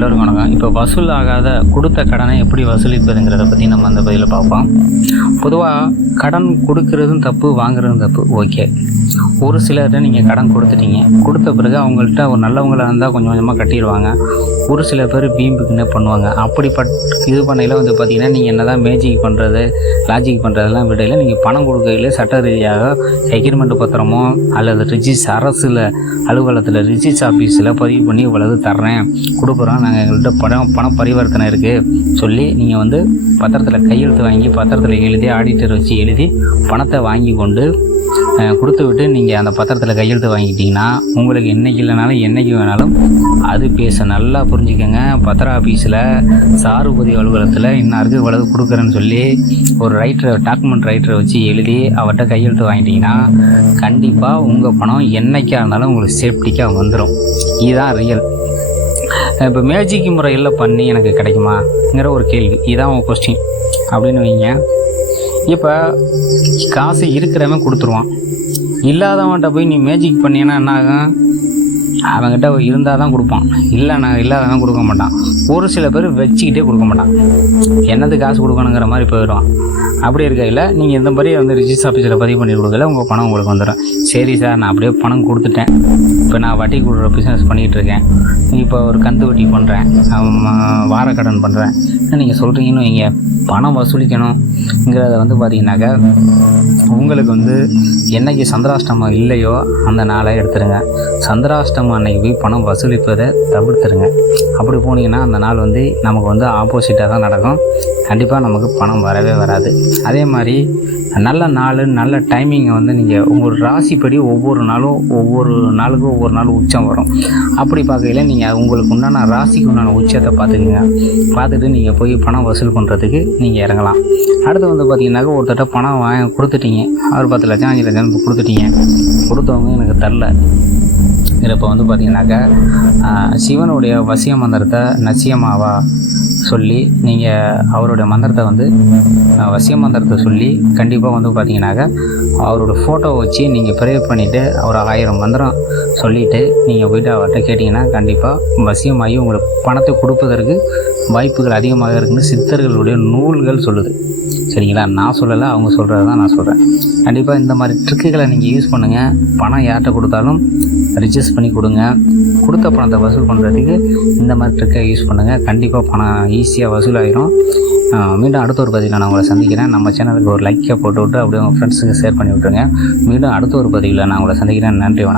எல்லோருக்கும் வணக்கம் இப்போ வசூல் ஆகாத கொடுத்த கடனை எப்படி வசூலிப்பதுங்கிறத பற்றி நம்ம அந்த பதிலில் பார்ப்போம். பொதுவாக கடன் கொடுக்கறதும் தப்பு வாங்குறதும் தப்பு. ஓகே. ஒரு சிலர்கிட்ட நீங்கள் கடன் கொடுத்துட்டீங்க. கொடுத்த பிறகு அவங்கள்ட்ட ஒரு நல்லவங்களாக இருந்தால் கொஞ்சம் கொஞ்சமாக கட்டிடுவாங்க. ஒரு சில பேர் பீம்புக்குன்னே பண்ணுவாங்க. அப்படிப்பட்ட இது பண்ணையில் வந்து பார்த்திங்கன்னா நீங்கள் என்ன தான் மேஜிக் பண்ணுறது லாஜிக் பண்ணுறதெல்லாம் விடையில் நீங்கள் பணம் கொடுக்கையில் சட்ட ரீதியாக எக்ரிமெண்ட் பத்திரமோ அல்லது ரிஜிஸ் அரசில் அலுவலகத்தில் ரிஜிஸ் ஆஃபீஸில் பதிவு பண்ணி இவ்வளவு தர்றேன். கொடுக்குறோம். நாங்கள் எங்கள்கிட்ட பணம் பண பரிவர்த்தனை இருக்குது சொல்லி நீங்கள் வந்து பத்திரத்தில் கையெழுத்து வாங்கி பத்திரத்தில் எழுதி ஆடிட்டர் வச்சு எழுதி பணத்தை வாங்கி கொண்டு கொடுத்து விட்டு நீங்கள் அந்த பத்திரத்தில் கையெழுத்து வாங்கிட்டீங்கன்னா உங்களுக்கு என்றைக்கு இல்லைனாலும் என்றைக்கு வேணாலும் அது பேச நல்லா புரிஞ்சுக்கோங்க. பத்திர ஆஃபீஸில் சாரூபதி அலுவலகத்தில் இன்னாருக்கு இவ்வளவு கொடுக்குறேன்னு சொல்லி ஒரு ரைட்டரை டாக்குமெண்ட் ரைட்டரை வச்சு எழுதி அவர்கிட்ட கையெழுத்து வாங்கிட்டீங்கன்னா கண்டிப்பாக உங்கள் பணம் என்றைக்காக இருந்தாலும் உங்களுக்கு சேஃப்டிக்காக வந்துடும் இதுதான் ரியல் இப்போ மேஜிக் முறையில் பண்ணி எனக்கு கிடைக்குமாங்கிற ஒரு கேள்வி. இதுதான் உங்கள் கொஸ்டின் அப்படின்னு வைங்க. இப்போ காசு இருக்கிறவன் கொடுத்துருவான். இல்லாதவன்கிட்ட போய் நீ மேஜிக் பண்ணீங்கன்னா என்ன ஆகும் அவன்கிட்ட இருந்தால் தான் கொடுப்பான். இல்லை நான் இல்லாதவன் கொடுக்க மாட்டான். ஒரு சில பேர் வச்சுக்கிட்டே கொடுக்க மாட்டான் என்னது காசு கொடுக்கணுங்கிற மாதிரி போயிடுவான். அப்படி இருக்கையில் நீங்கள் இந்த மாதிரி வந்து ரிஜிஸ்டர் ஆஃபீஸில் பதிவு பண்ணி கொடுக்கல உங்கள் பணம் உங்களுக்கு வந்துடும். சரி சார் நான் அப்படியே பணம் கொடுத்துட்டேன். இப்போ நான் வட்டி கொடுக்குற பிஸ்னஸ் பண்ணிகிட்டு இருக்கேன். இப்போ ஒரு கந்து வட்டி பண்ணுறேன் வாரக்கடன் பண்ணுறேன் நீங்கள் சொல்கிறீங்கன்னு வைங்க. பணம் வசூலிக்கணுங்கிறத வந்து பார்த்திங்கனாக்கா உங்களுக்கு வந்து என்னைக்கு சந்திராஷ்டமம் இல்லையோ அந்த நாளை எடுத்துருங்க. சந்திராஷ்டமம் அன்னைக்கு போய் பணம் வசூலிப்பதை தவிர்த்துருங்க. அப்படி போனீங்கன்னா அந்த நாள் வந்து நமக்கு வந்து ஆப்போசிட்டாக தான் நடக்கும். கண்டிப்பாக நமக்கு பணம் வரவே வராது. அதே மாதிரி நல்ல நாள் நல்ல டைமிங்கை வந்து நீங்கள் உங்கள் ராசிப்படி ஒவ்வொரு நாளும் ஒவ்வொரு நாளுக்கும் ஒவ்வொரு நாள் உச்சம் வரும். அப்படி பார்க்கையில நீங்கள் உங்களுக்கு உண்டான ராசிக்கு உண்டான உச்சத்தை பார்த்துக்குங்க. பார்த்துட்டு நீங்கள் போய் பணம் வசூல் பண்ணுறதுக்கு நீங்கள் இறங்கலாம். அடுத்து வந்து பார்த்தீங்கன்னாக்கா ஒருத்தட்ட பணம் வாங்க கொடுத்துட்டீங்க. அவர் பத்து லட்சம் அஞ்சு லட்சம் கொடுத்துட்டீங்க. கொடுத்தவங்க எனக்கு தரல. இதில் வந்து பார்த்திங்கனாக்கா சிவனுடைய வசிய மந்திரத்தை நசியமாவா சொல்லி நீங்கள் அவருடைய மந்திரத்தை வந்து வசிய மந்திரத்தை சொல்லி கண்டிப்பாக வந்து பார்த்தீங்கன்னாக்கா அவரோட ஃபோட்டோவை வச்சு நீங்கள் ப்ரே பண்ணிவிட்டு அவர் ஆயிரம் மந்திரம் சொல்லிவிட்டு நீங்கள் போயிட்டு அவர்கிட்ட கேட்டிங்கன்னா கண்டிப்பாக வசியமாகி உங்களுக்கு பணத்தை கொடுப்பதற்கு வாய்ப்புகள் அதிகமாக இருக்குன்னு சித்தர்களுடைய நூல்கள் சொல்லுது. சரிங்களா? நான் சொல்லலை அவங்க சொல்கிறது தான் நான் சொல்கிறேன் கண்டிப்பாக இந்த மாதிரி ட்ரிக்குகளை நீங்கள் யூஸ் பண்ணுங்கள் பணம் யார்கிட்ட கொடுத்தாலும் ரிஜிஸ்ட் பண்ணி கொடுங்க. கொடுத்த பணத்தை வசூல் பண்ணுறதுக்கு இந்த மாதிரி ட்ரிக்கை யூஸ் பண்ணுங்கள் கண்டிப்பாக பணம் ஈஸியாக வசூலாயிரும். மீண்டும் அடுத்த ஒரு பதிவில் நான் உங்களை சந்திக்கிறேன். நம்ம சேனலுக்கு ஒரு லைக்கை போட்டு விட்டு அப்படியே உங்கள் ஃப்ரெண்ட்ஸுக்கு ஷேர் பண்ணி விட்ருங்க மீண்டும் அடுத்த ஒரு பதிவில் நான் உங்களை சந்திக்கிறேன். நன்றி வணக்கம்.